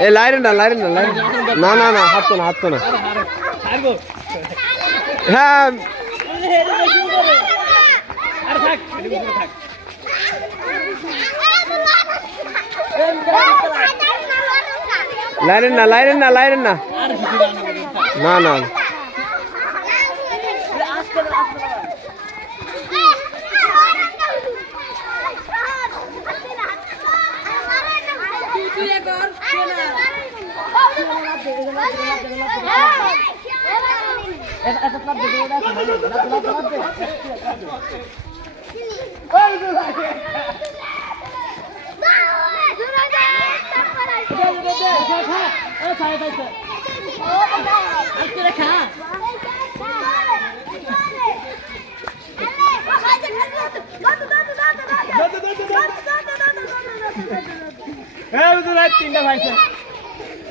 এ লাইরে না না না না হাত তো না হ্যাঁ লাইরেন না না না তিনটা ভাইছে